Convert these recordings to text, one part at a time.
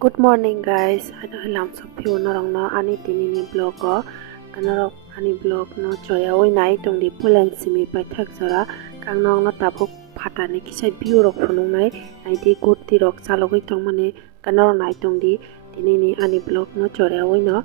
Good morning guys. Ano hilam sophiu norong no ani tinini blog o kanorok ani blog no choya oi nai tong di pulen simi pai thak jora kangnong no tabuk phatani kisai view rok phunung nai di kurti rok chalogoi tong mane kanorok nai tong di tinini ani blog no choya oi no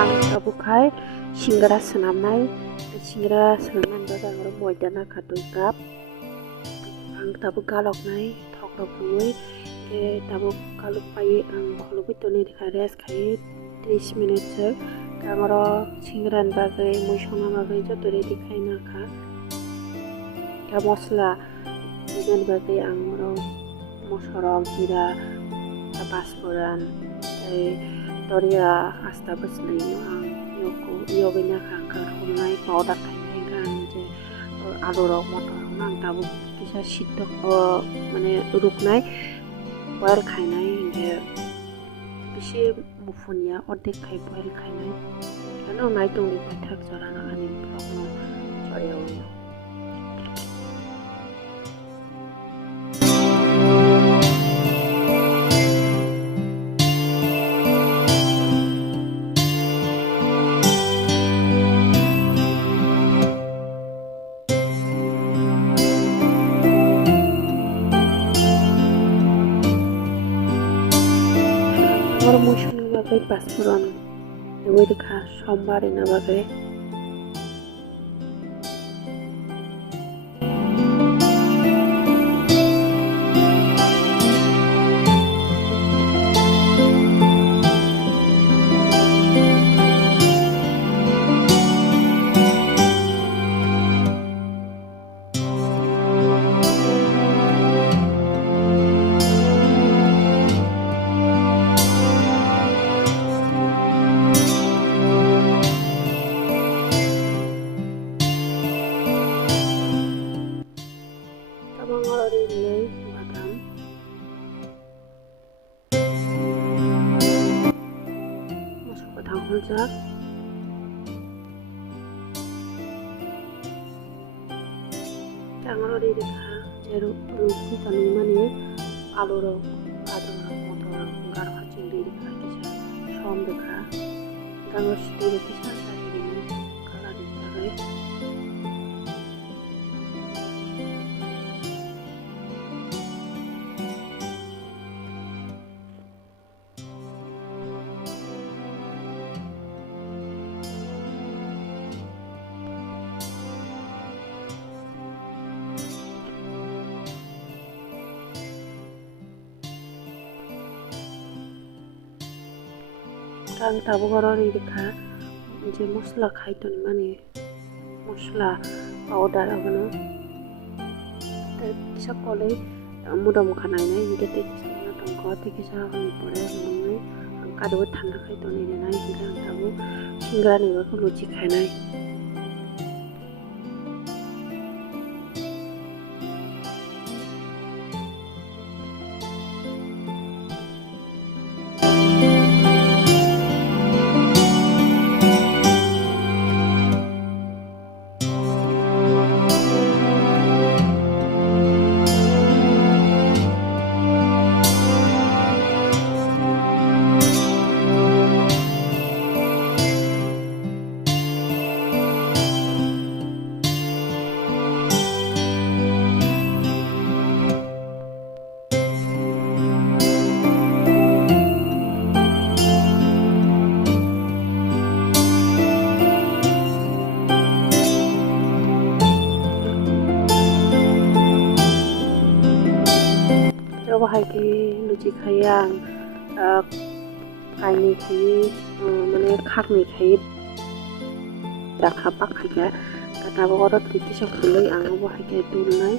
ang tabukai singra senamnai bagang moidana kadui kap ang tabuk galok nai thok rok nui tabuk kaluk pai ang kholubi toni res khai 30 minute sir kangro singran bagai mushona bagai joto ready khai na kha ka mosla digan bagai ang ro mosorok jira pasforan Toria asta basnai ang yoko yogenya kangkar hunai powder khai kan je alu rok motor nang tabu kisa sitok mane ruknai boil khainai inge bisi mufunya ordek khai boil khainai kano nai tongni pathak jorana ani blogno choyaw promotion bagai paspuran dewe dekha sombare na bagai badam masuk batang huljar Tangaro di dekha jeru ruku kami mani alu ro kadang ro motor gar hacing di dekha kisa som dekha tangaro sudi kisa sari ini kala di jagai kang tabu gorori dekha je mosla khai toni mani mosla powder agano kisa kole mudam khanai nai ingete kisa tongko te kisa ang pore ngai ang kadu thanda khai toni nai kang tabu singra ni ba ko luchi khai nai हायके लुचि खायो आं कायनि खायो माने खारनि खायो दाखा बाखायगा दाबो गरत किसा खुलै आं हायके दुलनाय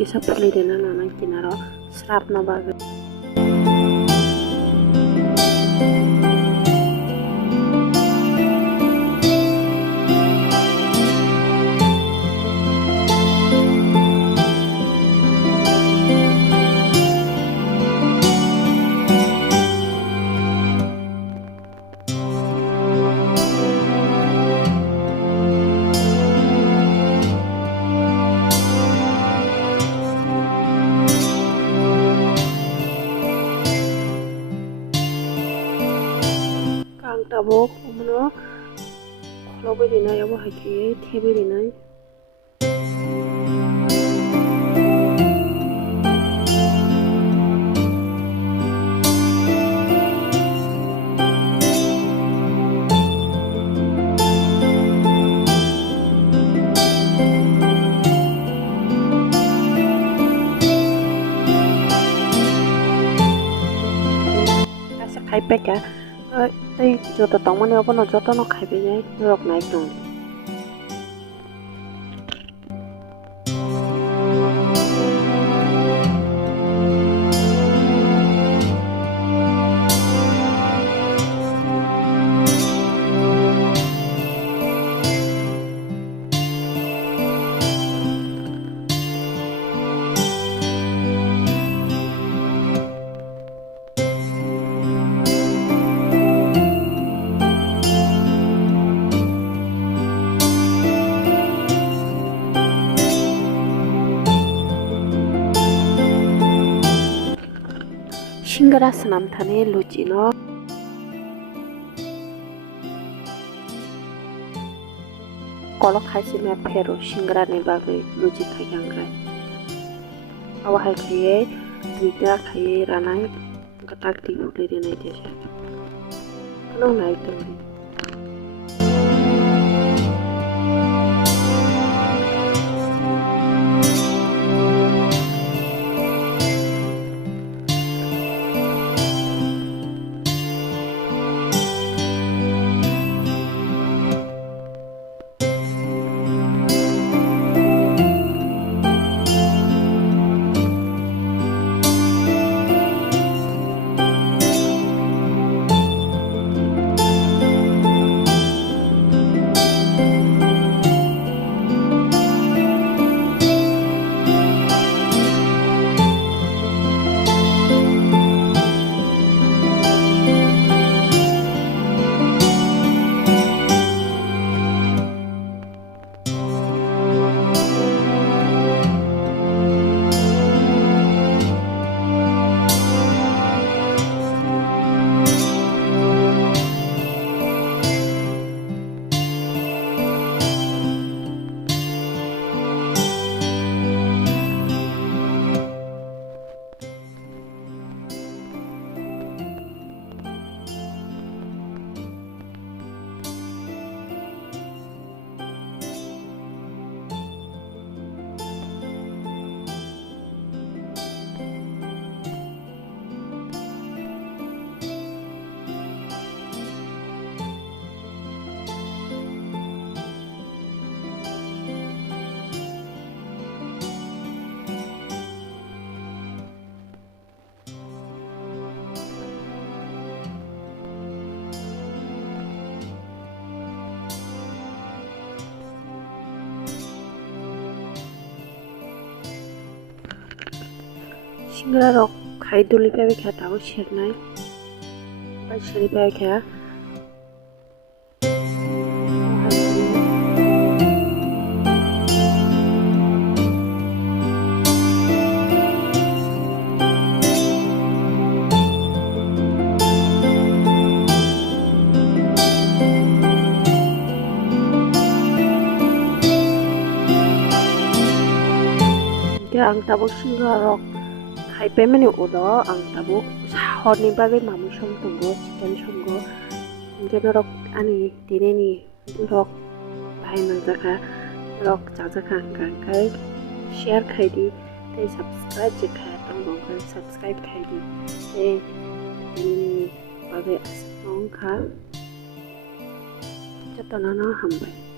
Kisah perlidenan anak kinaro serap na bagai ang tabok umno khlobai dinai abo haike thebai dinai asa khaipek ya tei joto tongmani obono joto no khaibai nai rok nai dong Singgara senam thane luci no kolok haisi na pero singgara ni bagai luci khaiyang kai awa hai khaiye duita khaiye ranai gatak di ude denai desa no nai tari Singgara rok khai duli pabe kha tabo sernai bai seri pabe kha ang tabuk singarok khaipai mani udo ang tabuk horni bagui mamung song tongo chicken songo jenarok ani dineni rok bhai mangjaka rok chajaka hangkai share khaidi tei subscribe je kha tongo subscribe khaidi tei dineni bagui asong kha jatona no hambai।